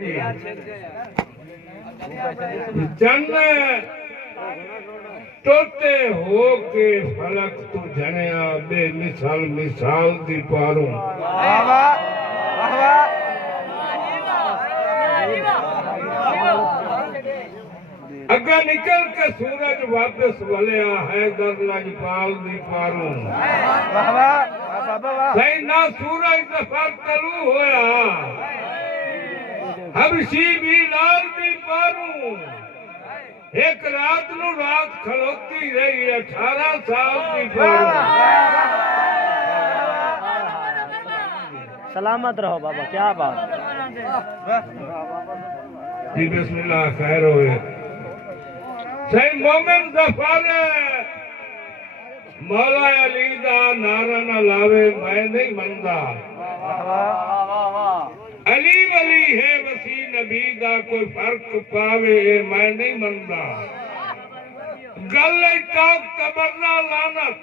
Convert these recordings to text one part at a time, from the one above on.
जी चन्न टोटे हो के फलक तू जनिया बे मिसाल मिसाल दी पारूं अगा निकल के सूरज वापस वलिया है दर लजपाल दी पारूं सही ना सूरज दफर तलू होया हबशी भी लाल दी पारूं एक रात नु रात खलोती रही 18 साल की पारूं सलामत रहो बाबा क्या बात जी बिस्मिल्लाह खैर होए सही मोमिन जफर मौला अली दा नारा न लावे मैं नहीं मनदा अली वली है वसी नबी दा कोई फर्क पावे मैं नहीं मनदा गल ताक तबरना लानत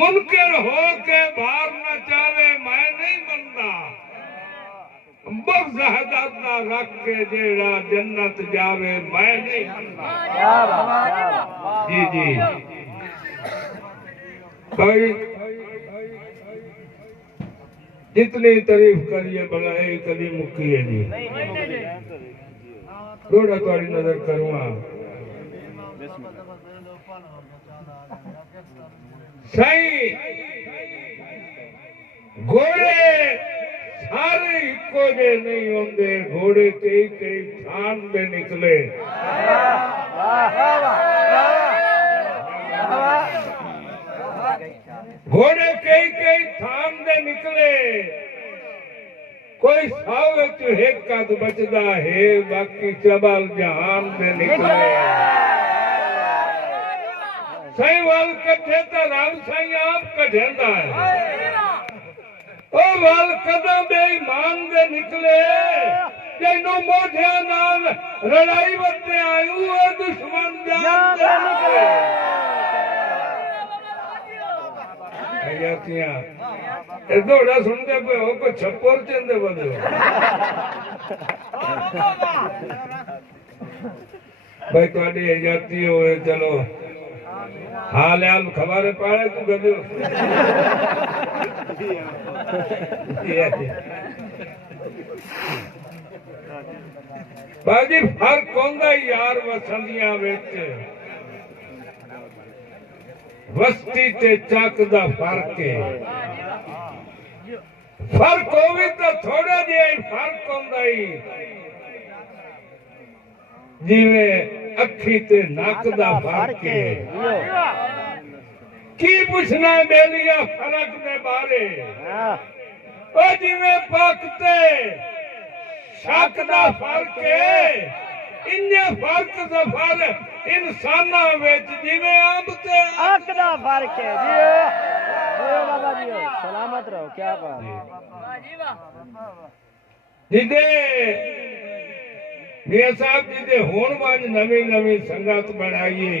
मुनकर हो के बाहर न जावे मैं नहीं मनदा बज़हदत ना रख के जेड़ा जन्नत जावे मैं नहीं जी जी भाई जितनी तारीफ करिए भलाई कभी मुक्की है जी थोड़ा थोड़ी नजर करूंगा सही घोड़े सारे इको जे नहीं होंगे घोड़े कई थान में निकले घोड़े कई थान में निकले कोई साव एक कद बचदा है बाकी चबल जहान में निकले सही वाल कट्ठे तो राम साई आप कढ़ेंदा है ओ वाल कदम बेईमान दे निकले जैनो मोढिया नाल लड़ाई वते आयू ओ दुश्मन जान दे निकले आयातियां ए दोड़ा सुनते पे हो को छप्पर चंदे बंदो भाई ਤੁਹਾਡੀ आजादी होए चलो हाल हाल खबर पाड़े तू गदो बाजी फर्क होंदा यार वसंदियां विच वस्ती ते चक दा फर्क है फर्क होवे तो थोड़ा जिहा फर्क होंदा ही जिवें अखी ते नक दा फर्क है की पूछना बेलिया फर्क दे बारे ओ जिवें पक ते शक दा फर्क है इन्ने फर्क जफर इंसाना विच जिवें अंब ते आंख दा फर्क है जी बाबा जी सलामत रहो क्या बात जिदे मियां साहब जिदे हुण वंज नवी नवी संगत बनाई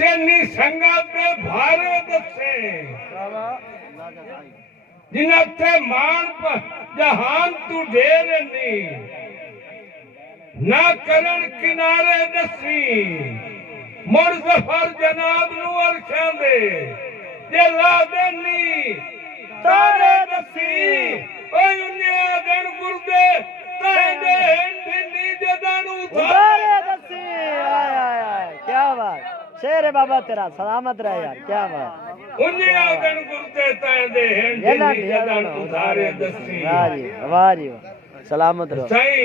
चेनी संगत दे भारे दसे जिन्हां ते मान जहान तू ढेर नी ना करन किनारे दसी मुड़ जफर जनाब नू अरशां दे जे ला देनी तारे दसी ओए उन्ने दिन गुरदे तांदे ढिंडी जदानू तारे दसी आय आय आय क्या बात शेर है बाबा तेरा सलामत रहे यार क्या बात उन्ने दिन गुरदे तांदे ढिंडी जदानू तारे दसी वाह जी सलामत रहो सही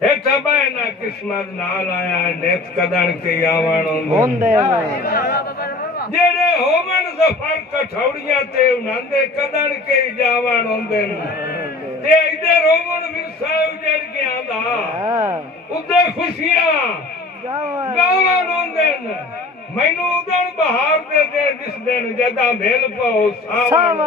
ए तबाय ना किस्मत नाल आया नेत कदन के आवण होंदे जेड़े होवन जफर कठौड़ियां ते उनांदे कदन के जावण होंदे ते इधर होवन विरसा उजड़ गया दा उदे खुशियां गावण होंदे मैनू उदण बहार दे दे जिस दिन जदा भेल पाओ सावण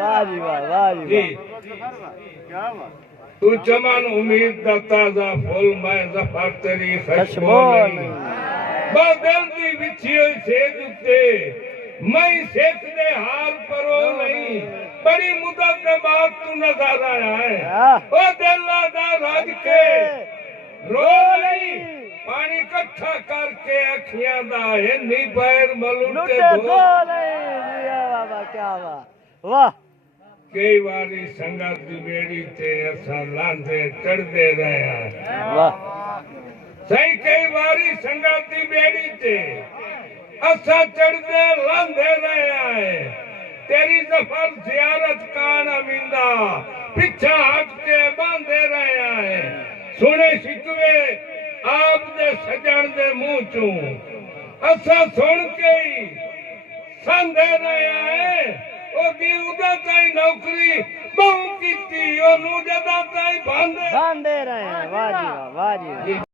वाह जी वाह जी क्या बात तू चमन उम्मीद दा ताजा फूल मैं जफर तेरी खुशबू नहीं बा दिल दी विछी होई सेज उत्ते मैं सेक दे हार पर बड़ी मुद्दत के बाद तू नजर आया है हाँ। ओ दिला दा राज के रो नहीं पानी इकट्ठा करके अखियां दा नी पैर मलूटे लुटे धो दो नहीं जिया बाबा क्या बात वाह कई बारी संगत दी बेड़ी ते असा लांदे चढ़दे रहे वाह सही कई बारी संगत दी बेड़ी ते असा चढ़दे लांदे रहे तेरी सफर जियारत कान अमींदा पिछा हट के बांधे रहे हैं सुने शिकवे आप दे सजण दे मुंह चू असा सुन के ही संधे रहे हैं ओदी उदा ताई नौकरी बहु कीती ओनू जदा ताई बांधे बांधे रहे हैं वाह जी वाह वाह जी वाह।